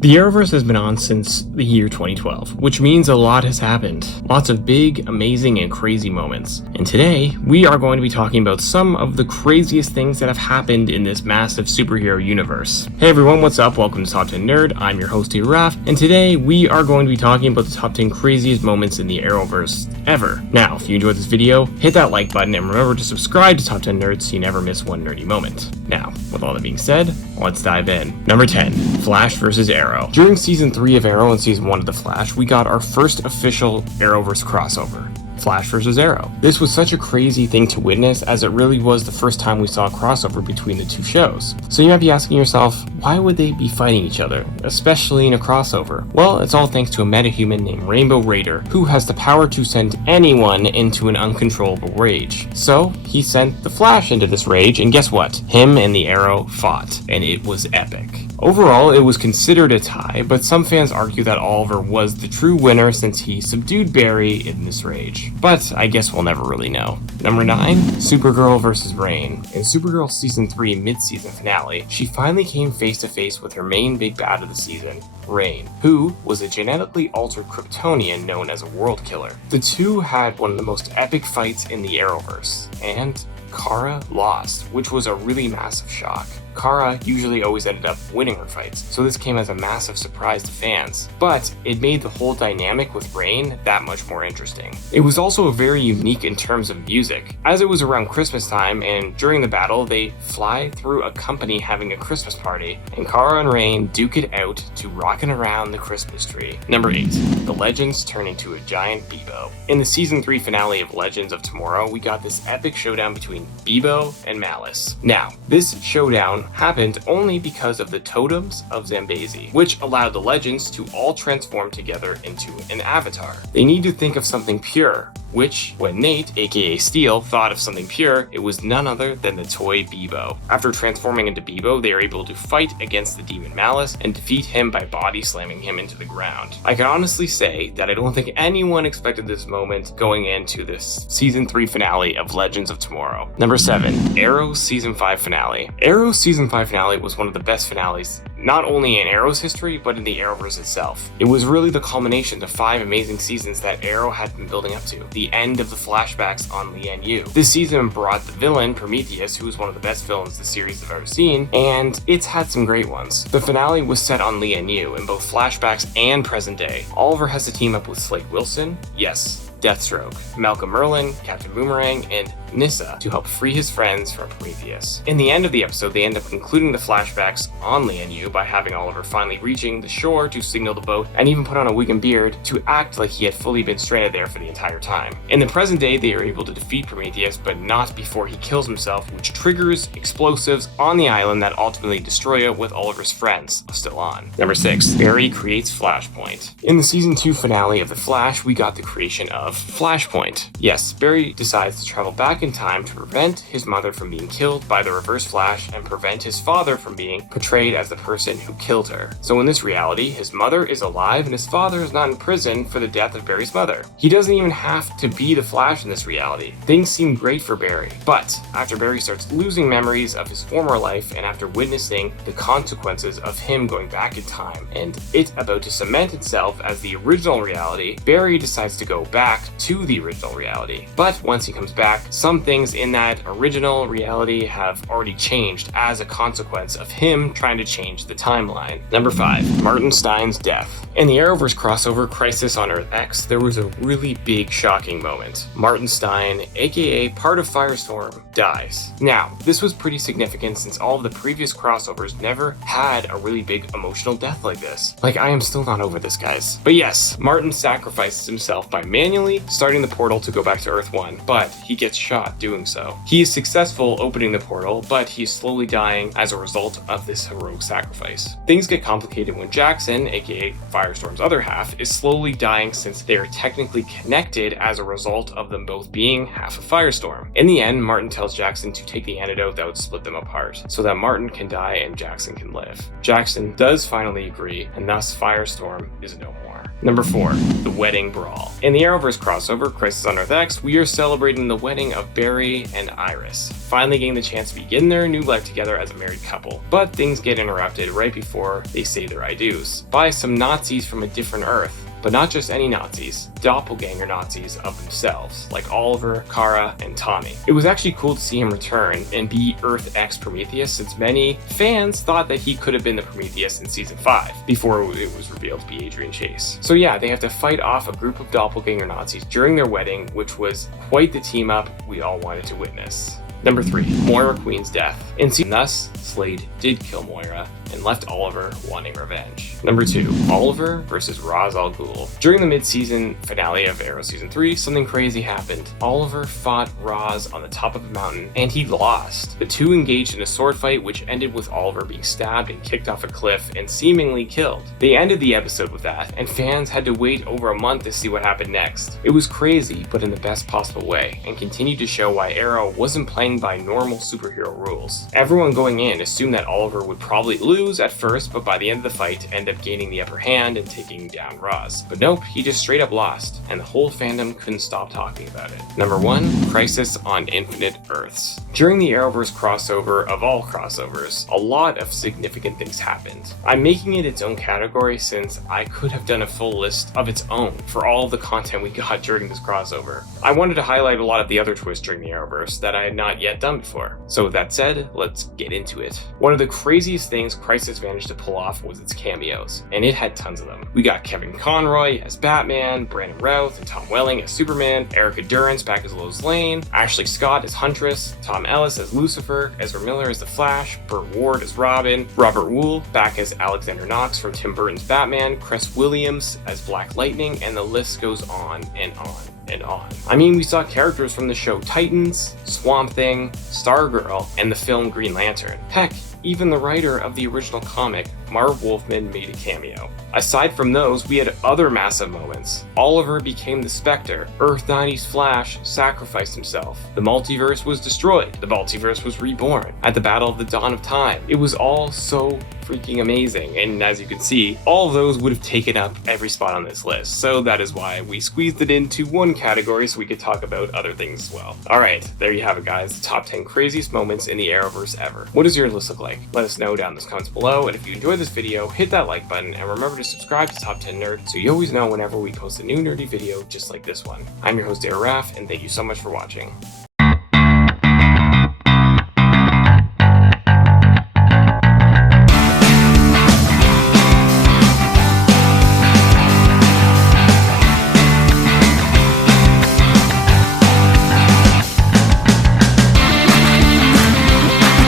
The Arrowverse has been on since the year 2012, which means a lot has happened. Lots of big, amazing, and crazy moments. And today, we are going to be talking about some of the craziest things that have happened in this massive superhero universe. Hey everyone, what's up? Welcome to Top 10 Nerd. I'm your host, Raf, and today we are going to be talking about the top 10 craziest moments in the Arrowverse ever. Now, if you enjoyed this video, hit that like button and remember to subscribe to Top 10 Nerds so you never miss one nerdy moment. Now, with all that being said, let's dive in. Number 10, Flash vs. Arrow. During Season 3 of Arrow and Season 1 of The Flash, we got our first official Arrowverse crossover. Flash vs. Arrow. This was such a crazy thing to witness, as it really was the first time we saw a crossover between the two shows. So you might be asking yourself, why would they be fighting each other, especially in a crossover? Well, it's all thanks to a metahuman named Rainbow Raider, who has the power to send anyone into an uncontrollable rage. So he sent the Flash into this rage, and guess what? Him and the Arrow fought, and it was epic. Overall, it was considered a tie, but some fans argue that Oliver was the true winner since he subdued Barry in this rage. But I guess we'll never really know. Number 9, Supergirl vs. Reign. In Supergirl Season 3 mid-season finale, she finally came face to face with her main big bad of the season, Reign, who was a genetically altered Kryptonian known as a World Killer. The two had one of the most epic fights in the Arrowverse, and Kara lost, which was a really massive shock. Kara usually always ended up winning her fights, so this came as a massive surprise to fans, but it made the whole dynamic with Reign that much more interesting. It was also very unique in terms of music, as it was around Christmas time, and during the battle they fly through a company having a Christmas party, and Kara and Reign duke it out to rockin' around the Christmas tree. Number 8, the Legends turn into a giant Bebo. In the Season 3 finale of Legends of Tomorrow, we got this epic showdown between Bebo and Malice. Now, this showdown happened only because of the totems of Zambezi, which allowed the Legends to all transform together into an avatar. They need to think of something pure, which, when Nate, aka Steel, thought of something pure, it was none other than the toy Bebo. After transforming into Bebo, they are able to fight against the demon Malice and defeat him by body slamming him into the ground. I can honestly say that I don't think anyone expected this moment going into this Season 3 finale of Legends of Tomorrow. Number 7, Arrow's Season 5 finale. Arrow's Season 5 finale was one of the best finales, not only in Arrow's history, but in the Arrowverse itself. It was really the culmination to 5 amazing seasons that Arrow had been building up to. The end of the flashbacks on Lian-Yu. This season brought the villain, Prometheus, who is one of the best villains the series have ever seen, and it's had some great ones. The finale was set on Lian-Yu in both flashbacks and present day. Oliver has to team up with Slade Wilson, yes, Deathstroke, Malcolm Merlin, Captain Boomerang, and Nyssa to help free his friends from Prometheus. In the end of the episode, they end up concluding the flashbacks on Lian-Yu by having Oliver finally reaching the shore to signal the boat and even put on a wig and beard to act like he had fully been stranded there for the entire time. In the present day, they are able to defeat Prometheus, but not before he kills himself, which triggers explosives on the island that ultimately destroy it with Oliver's friends still on. Number 6, Barry creates Flashpoint. In the Season 2 finale of The Flash, we got the creation of Flashpoint. Yes, Barry decides to travel back in time to prevent his mother from being killed by the Reverse Flash and prevent his father from being portrayed as the person who killed her. So in this reality, his mother is alive and his father is not in prison for the death of Barry's mother. He doesn't even have to be the Flash in this reality. Things seem great for Barry, but after Barry starts losing memories of his former life and after witnessing the consequences of him going back in time and it about to cement itself as the original reality, Barry decides to go back to the original reality. But once he comes back, some things in that original reality have already changed as a consequence of him trying to change the timeline. Number 5, Martin Steins' death. In the Arrowverse crossover Crisis on Earth X, there was a really big shocking moment. Martin Stein, aka part of Firestorm, dies. Now, this was pretty significant since all of the previous crossovers never had a really big emotional death like this. Like, I am still not over this, guys. But yes, Martin sacrifices himself by manually starting the portal to go back to Earth 1, but he gets shot doing so. He is successful opening the portal, but he's slowly dying as a result of this heroic sacrifice. Things get complicated when Jackson, aka Firestorm's other half, is slowly dying since they are technically connected as a result of them both being half of Firestorm. In the end, Martin tells Jackson to take the antidote that would split them apart, so that Martin can die and Jackson can live. Jackson does finally agree, and thus Firestorm is no more. Number 4. The Wedding Brawl. In the Arrowverse crossover, Crisis on Earth X, we are celebrating the wedding of Barry and Iris, finally getting the chance to begin their new life together as a married couple. But things get interrupted right before they say their I do's by some Nazis from a different Earth. But not just any Nazis, doppelganger Nazis of themselves, like Oliver, Kara, and Tommy. It was actually cool to see him return and be Earth X Prometheus, since many fans thought that he could have been the Prometheus in season 5, before it was revealed to be Adrian Chase. So yeah, they have to fight off a group of doppelganger Nazis during their wedding, which was quite the team up we all wanted to witness. Number 3. Moira Queen's death. In season thus, Slade did kill Moira and left Oliver wanting revenge. Number 2. Oliver versus Ra's al Ghul. During the mid-season finale of Arrow Season 3, something crazy happened. Oliver fought Ra's on the top of a mountain, and he lost. The two engaged in a sword fight, which ended with Oliver being stabbed and kicked off a cliff and seemingly killed. They ended the episode with that, and fans had to wait over a month to see what happened next. It was crazy, but in the best possible way, and continued to show why Arrow wasn't playing by normal superhero rules. Everyone going in assumed that Oliver would probably lose at first, but by the end of the fight end up gaining the upper hand and taking down Ra's. But nope, he just straight up lost, and the whole fandom couldn't stop talking about it. Number 1. Crisis on Infinite Earths. During the Arrowverse crossover of all crossovers, a lot of significant things happened. I'm making it its own category since I could have done a full list of its own for all of the content we got during this crossover. I wanted to highlight a lot of the other twists during the Arrowverse that I had not yet done before. So with that said, let's get into it. One of the craziest things Crisis managed to pull off was its cameos, and it had tons of them. We got Kevin Conroy as Batman, Brandon Routh and Tom Welling as Superman, Erica Durance back as Lois Lane, Ashley Scott as Huntress, Tom Ellis as Lucifer, Ezra Miller as The Flash, Burt Ward as Robin, Robert Wool back as Alexander Knox from Tim Burton's Batman, Cress Williams as Black Lightning, and the list goes on and on and on. I mean, we saw characters from the show Titans, Swamp Thing, Stargirl, and the film Green Lantern. Heck, even the writer of the original comic, Marv Wolfman, made a cameo. Aside from those, we had other massive moments. Oliver became the Spectre. Earth 90's Flash sacrificed himself. The multiverse was destroyed. The multiverse was reborn at the Battle of the Dawn of Time. It was all so freaking amazing, and as you can see, all of those would have taken up every spot on this list, so that is why we squeezed it into one category so we could talk about other things as well. Alright, there you have it guys, the top 10 craziest moments in the Arrowverse ever. What does your list look like? Let us know down in the comments below, and if you enjoyed this video, hit that like button, and remember to subscribe to Top 10 Nerd so you always know whenever we post a new nerdy video just like this one. I'm your host, Arrowverse, and thank you so much for watching.